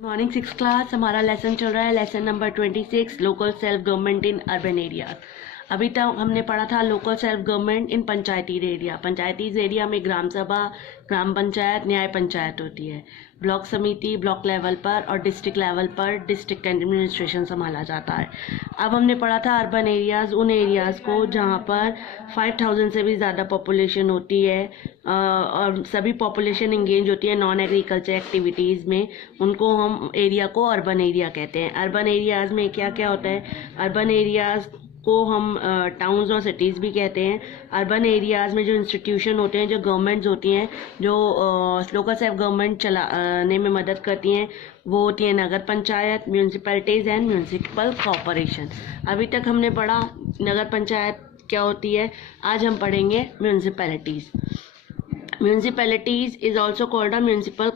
Morning 6 class हमारा lesson चल रहा है, lesson number 26 local self government in urban area. अभी तक हमने पढ़ा था local self government in Panchayati area. Panchayati area में ग्राम सभा, ग्राम पंचायत, न्याय पंचायत होती है। ब्लॉक समिति ब्लॉक लेवल पर और डिस्ट्रिक्ट लेवल पर डिस्ट्रिक्ट एडमिनिस्ट्रेशन संभाला जाता है। अब हमने पढ़ा था अर्बन एरियाज़, उन एरियाज़ को जहाँ पर 5000 से भी ज़्यादा पॉपुलेशन होती है और सभी पॉपुलेशन इंगेज होती है नॉन एग्रीकल्चर एक्टिविटीज़ में, उनको हम एरिया को अर्बन एरिया कहते हैं। अर्बन एरियाज़ में क्या क्या होता है? अर्बन एरियाज़ को हम टाउन्स और सिटीज़ भी कहते हैं। अर्बन एरियाज़ में जो इंस्टीट्यूशन होते हैं, जो गवर्नमेंट्स होती हैं, जो लोकल सेल्फ गवर्नमेंट चलाने में मदद करती हैं, वो होती है नगर panchayat, municipalities and municipal corporation. अभी तक हमने पढ़ा नगर पंचायत क्या होती है, आज हम पढ़ेंगे municipalities. Municipalities is also called a municipal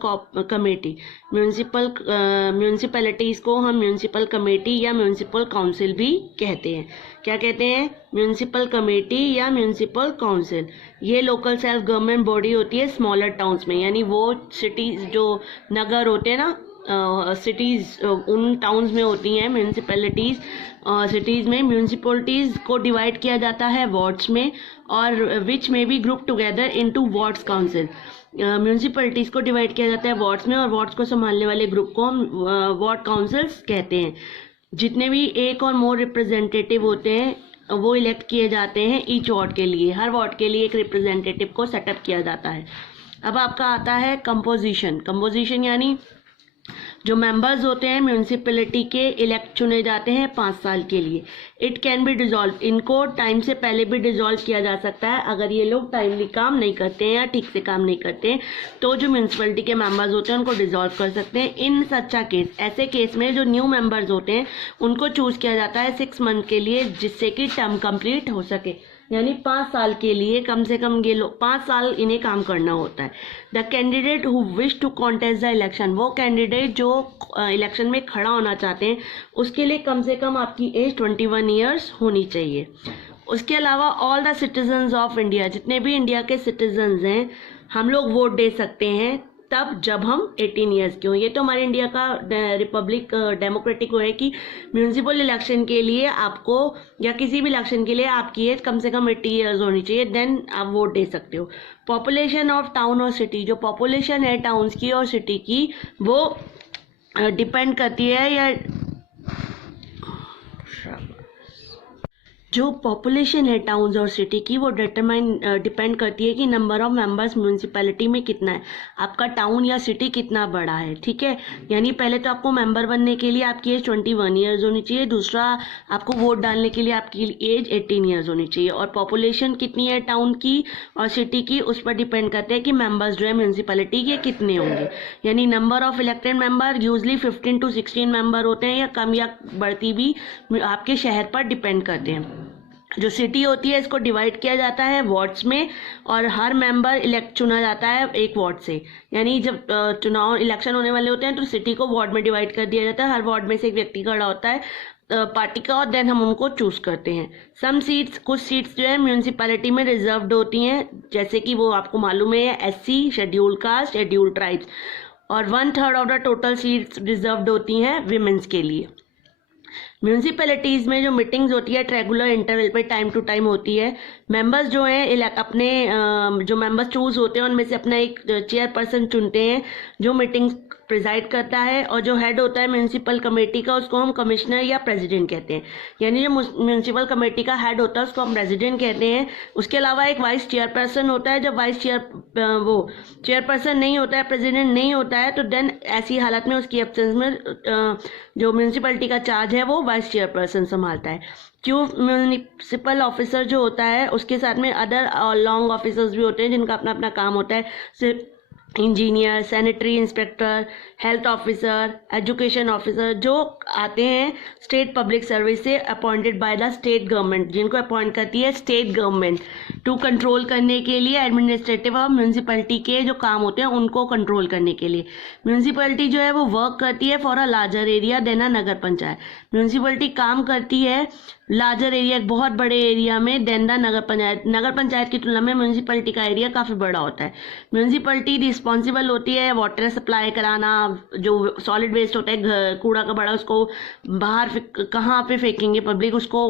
committee. Municipalities को हम म्यूनसिपल कमेटी या म्यूनसिपल काउंसिल भी कहते हैं। क्या कहते हैं? म्यूनसिपल कमेटी या म्यूनसिपल काउंसिल। ये लोकल सेल्फ गवर्नमेंट बॉडी होती है स्मॉलर टाउन्स में, यानी वो सिटीज़ जो नगर होते हैं ना, सिटीज़ उन टाउन्स में होती हैं म्यूनसिपैलिटीज़। सिटीज़ में म्यूनसिपैलिटीज़ को डिवाइड किया जाता है वार्ड्स में, और विच में be group together into wards council. Municipalities को डिवाइड किया जाता है वार्ड्स में, और वार्ड्स को संभालने वाले ग्रुप को हम वार्ड काउंसिल्स कहते हैं। जितने भी एक और मोर रिप्रेजेंटेटिव होते हैं वो इलेक्ट किए जाते हैं ईच वार्ड के लिए। हर वार्ड के लिए एक रिप्रेजेंटेटिव को सेटअप किया जाता है। अब आपका आता है कंपोजिशन। कंपोजिशन यानी जो मेंबर्स होते हैं म्यूनसिपैलिटी के इलेक्ट चुने जाते हैं 5 साल के लिए। इट कैन बी डिजॉल्व, इनको टाइम से पहले भी डिजॉल्व किया जा सकता है अगर ये लोग टाइमली काम नहीं करते हैं या ठीक से काम नहीं करते हैं, तो जो म्यूनसिपैलिटी के मेंबर्स होते हैं उनको डिजॉल्व कर सकते हैं। इन सच्चा केस, ऐसे केस में जो न्यू मेंबर्स होते हैं उनको चूज किया जाता है 6 मंथ के लिए, जिससे कि टर्म कंप्लीट हो सके। यानी 5 साल के लिए कम से कम ये लोग 5 साल इन्हें काम करना होता है। The candidate who wish to contest the election, वो कैंडिडेट जो इलेक्शन में खड़ा होना चाहते हैं उसके लिए कम से कम आपकी एज 21 ईयर्स होनी चाहिए। उसके अलावा all the citizens of India, जितने भी इंडिया के सिटीजन्स हैं, हम लोग वोट दे सकते हैं तब जब हम 18 ईयर्स के हों। ये तो हमारे इंडिया का रिपब्लिक डेमोक्रेटिक है कि म्यूनसिपल इलेक्शन के लिए आपको या किसी भी इलेक्शन के लिए आपकी एज कम से कम 80 ईयर्स होनी चाहिए, देन आप वोट दे सकते हो। पॉपुलेशन ऑफ टाउन और सिटी, जो पॉपुलेशन है टाउन्स की और सिटी की, वो डिपेंड करती है या जो पॉपुलेशन है टाउन्स और सिटी की वो डिपेंड करती है कि नंबर ऑफ मेंबर्स म्यूनसिपैलिटी में कितना है, आपका टाउन या सिटी कितना बड़ा है। ठीक है, यानी पहले तो आपको मेंबर बनने के लिए आपकी एज 21 ईयर्स होनी चाहिए। दूसरा, आपको वोट डालने के लिए आपकी एज 18 ईयर्स होनी चाहिए। और पॉपुलेशन कितनी है टाउन की और सिटी की, उस पर डिपेंड करते हैं कि मेंबर्स जो है म्यूनसिपैलिटी के कितने होंगे। यानी number of elected member usually 15 to 16 member होते हैं, या कम या बढ़ती भी आपके शहर पर डिपेंड करते हैं। जो सिटी होती है इसको डिवाइड किया जाता है वार्ड्स में, और हर मेंबर इलेक्ट चुना जाता है एक वार्ड से। यानी जब चुनाव इलेक्शन होने वाले होते हैं तो सिटी को वार्ड में डिवाइड कर दिया जाता है। हर वार्ड में से एक व्यक्ति खड़ा होता है पार्टी का, और देन हम उनको चूज करते हैं। सम सीट्स, कुछ सीट्स जो है म्यूनसिपैलिटी में रिजर्व्ड होती हैं, जैसे कि वो आपको मालूम है SC, schedule caste, schedule tribes. और 1/3 of the total seats reserved होती हैं विमेंस के लिए। म्यूनसिपैलिटीज़ में जो मीटिंग्स होती है रेगुलर इंटरवल पे टाइम टू टाइम होती है। मेंबर्स जो हैं अपने जो मेंबर्स चूज होते हैं उनमें से अपना एक चेयरपर्सन चुनते हैं जो मीटिंग्स प्रिजाइड करता है, और जो हेड होता है म्यूनसिपल कमेटी का उसको हम कमिश्नर या प्रेसिडेंट कहते हैं। यानी जो म्यूनसिपल कमेटी का हेड होता है उसको हम प्रेसिडेंट कहते हैं। उसके अलावा एक वाइस चेयरपर्सन होता है। जब वाइस चेयरपर्सन नहीं होता है, प्रेसिडेंट नहीं होता है, तो देन ऐसी हालत में उसकी एब्सेंस में जो म्यूनसिपैलिटी का चार्ज है वो वाइस चेयरपर्सन संभालता है। चीफ म्यूनसिपल ऑफिसर जो होता है उसके साथ में अदर लॉन्ग ऑफिसर्स भी होते हैं जिनका अपना अपना काम होता है। सिर्फ engineer, sanitary inspector, health officer, education officer, जो आते हैं स्टेट पब्लिक सर्विस से appointed by the state government, जिनको अपॉइंट करती है स्टेट गवर्नमेंट। टू कंट्रोल करने के लिए, एडमिनिस्ट्रेटिव और म्यूनसिपैलिटी के जो काम होते हैं उनको कंट्रोल करने के लिए। म्यूनसिपैलिटी जो है वो वर्क करती है for a larger area than a nagar panchayat. Municipality काम करती है लार्जर एरिया, एक बहुत बड़े एरिया में, देन द नगर पंचायत। नगर पंचायत की तुलना में म्यूनसिपैलिटी का एरिया काफ़ी बड़ा होता है। म्यूनसिपैलिटी रिस्पॉन्सिबल होती है वाटर सप्लाई कराना, जो सॉलिड वेस्ट होता है कूड़ा का बड़ा, उसको बाहर कहाँ पे फेंकेंगे पब्लिक, उसको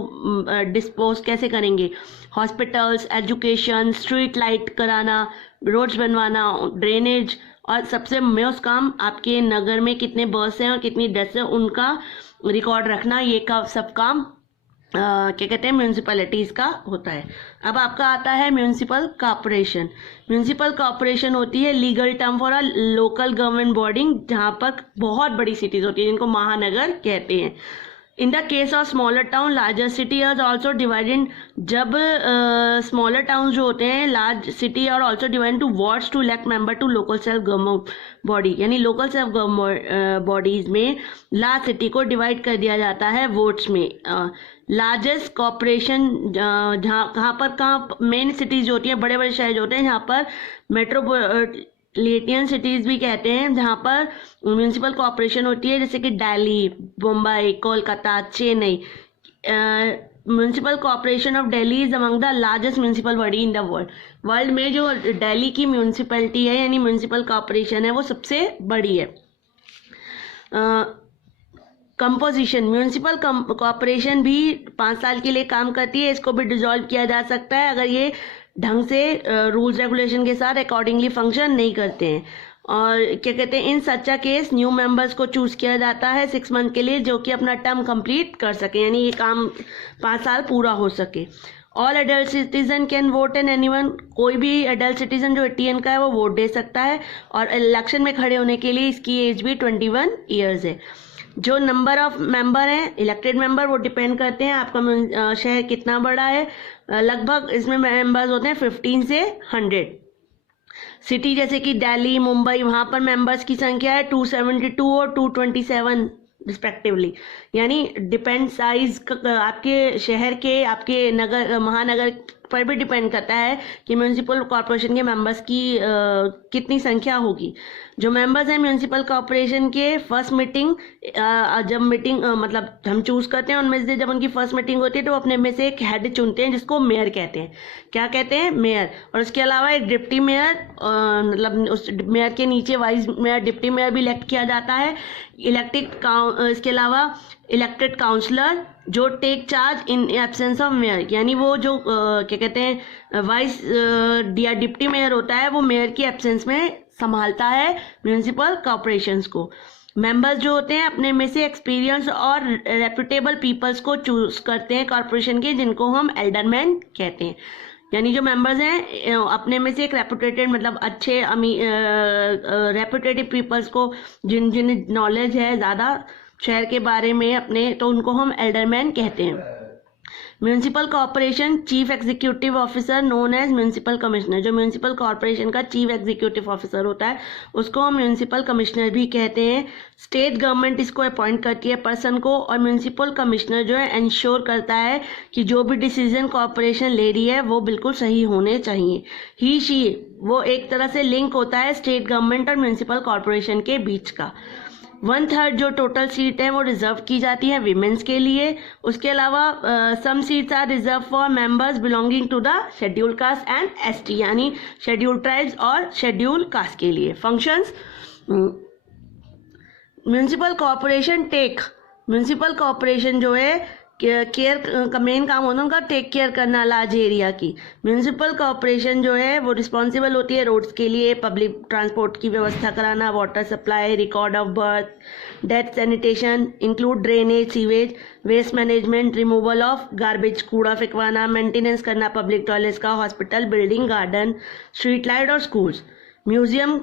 डिस्पोज कैसे करेंगे, हॉस्पिटल्स, एजुकेशन, स्ट्रीट लाइट कराना, रोड्स बनवाना, ड्रेनेज, और सबसे मोस्ट काम आपके नगर में कितने बर्थ हैं और कितनी डेथ्स हैं उनका रिकॉर्ड रखना। ये का सब काम क्या कहते हैं म्यूनसिपैलिटीज़ का होता है। अब आपका आता है म्यूनसिपल कॉर्पोरेशन। म्यूनसिपल कॉर्पोरेशन होती है legal term for a local government body, जहाँ पर बहुत बड़ी सिटीज़ होती है जिनको महानगर कहते हैं। In the case of smaller town larger city are also divided, जब स्मॉलर टाउन जो होते हैं large city are also divided to wards to elect member to local self government body, यानी लोकल सेल्फ गवर्नमेंट बॉडीज में large city को divide कर दिया जाता है वोट्स में। लार्जेस्ट कॉर्पोरेशन कहाँ मेन सिटीज जो होती हैं, बड़े बड़े शहर जो होते हैं, जहाँ पर मेट्रोपोलिटन सिटीज भी कहते हैं, जहाँ पर म्यूनसिपल कॉर्पोरेशन होती है, जैसे कि Delhi, Mumbai, Kolkata, Chennai. Municipal corporation of Delhi is among the largest municipal body in the world. World में जो दिल्ली की म्यूनसिपैलिटी है यानी म्यूनसिपल कॉर्पोरेशन है वो सबसे बड़ी है। कंपोजिशन, म्यूनसिपल कॉर्पोरेशन भी 5 साल के लिए काम करती है, इसको भी डिसॉल्व किया जा सकता है अगर ये ढंग से रूल्स रेगुलेशन के साथ अकॉर्डिंगली फंक्शन नहीं करते हैं। और क्या कहते हैं, इन सच्चा केस न्यू मेंबर्स को चूज किया जाता है 6 मंथ के लिए, जो कि अपना टर्म कंप्लीट कर सके, यानी ये काम 5 साल पूरा हो सके। All adult citizen can vote and anyone, कोई भी एडल्ट सिटीजन जो 18 का है वो वोट दे सकता है, और इलेक्शन में खड़े होने के लिए इसकी एज भी 21 ईयर्स है। जो नंबर ऑफ मेंबर हैं इलेक्टेड मेंबर वो डिपेंड करते हैं आपका शहर कितना बड़ा है। लगभग इसमें मेंबर्स होते हैं 15 से 100। सिटी जैसे कि दिल्ली, मुंबई, वहाँ पर मेंबर्स की संख्या है 272 और 227 रिस्पेक्टिवली, यानी डिपेंड साइज आपके शहर के, आपके नगर महानगर पर भी डिपेंड करता है कि म्यूनसिपल कॉर्पोरेशन के मेंबर्स की कितनी संख्या होगी। जो मेंबर्स हैं म्यूनसिपल कॉर्पोरेशन के फर्स्ट मीटिंग, जब मीटिंग मतलब हम चूज करते हैं उनमें से, जब उनकी फर्स्ट मीटिंग होती है तो अपने में से एक हेड चुनते हैं जिसको मेयर कहते हैं। क्या कहते हैं? मेयर। और उसके अलावा एक डिप्टी मेयर, मतलब उस मेयर के नीचे वाइस मेयर, डिप्टी मेयर भी इलेक्ट किया जाता है। इसके अलावा इलेक्टेड काउंसलर जो take charge in absence of mayor, यानी वो जो क्या कहते हैं वाइस या डिप्टी मेयर होता है वो मेयर की एब्सेंस में संभालता है म्यूनसिपल कॉर्पोरेशंस को। मेंबर्स जो होते हैं अपने में से एक्सपीरियंस और रेप्यूटेबल पीपल्स को चूज करते हैं कॉर्पोरेशन के, जिनको हम एल्डरमैन कहते हैं। यानी जो मेंबर्स हैं अपने में से एक रेप्यूटेटेड, मतलब अच्छे रेप्यूटेटिव पीपल्स को, जिन नॉलेज है ज़्यादा शहर के बारे में अपने, तो उनको हम एल्डरमैन कहते हैं। Municipal corporation chief executive officer known as municipal commissioner, जो म्यूनसिपल कॉर्पोरेशन का चीफ एग्जीक्यूटिव ऑफिसर होता है उसको हम म्यूनसिपल कमिश्नर भी कहते हैं। स्टेट गवर्नमेंट इसको अपॉइंट करती है पर्सन को, और म्यूनसिपल कमिश्नर जो है इंश्योर करता है कि जो भी डिसीजन कॉर्पोरेशन ले रही है वो बिल्कुल सही होने चाहिए। ही शी वो एक तरह से लिंक होता है स्टेट गवर्नमेंट और म्यूनसिपल कॉर्पोरेशन के बीच का। 1/3 जो टोटल सीट है वो रिजर्व की जाती है विमेंस के लिए। उसके अलावा some seats are reserve for members belonging to the schedule caste and ST, यानी शेड्यूल ट्राइब्स और शेड्यूल कास्ट के लिए। फंक्शंस, म्यूनसिपल कॉर्पोरेशन जो है केयर का मेन काम होता है उनका टेक केयर करना लार्ज एरिया की। म्यूनसिपल कॉर्पोरेशन जो है वो रिस्पॉन्सिबल होती है रोड्स के लिए, पब्लिक ट्रांसपोर्ट की व्यवस्था कराना, water supply, record of birth, death, sanitation include drainage, sewage, waste management, removal of garbage, कूड़ा फेंकवाना, मेंटेनेंस करना पब्लिक टॉयलेट्स का, hospital, building, garden, street light और स्कूल्स, म्यूजियम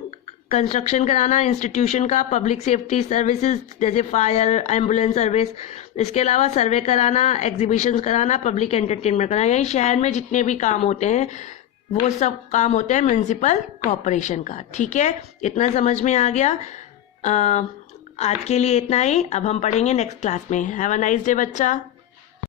कंस्ट्रक्शन कराना, इंस्टीट्यूशन का, पब्लिक सेफ्टी सर्विसेज जैसे फायर, एम्बुलेंस सर्विस, इसके अलावा सर्वे कराना, एग्जीबिशंस कराना, पब्लिक एंटरटेनमेंट कराना। यही शहर में जितने भी काम होते हैं वो सब काम होते हैं म्यूनसिपल कॉर्पोरेशन का। ठीक है, इतना समझ में आ गया। आज के लिए इतना ही, अब हम पढ़ेंगे नेक्स्ट क्लास में। हैव अ नाइस डे बच्चा।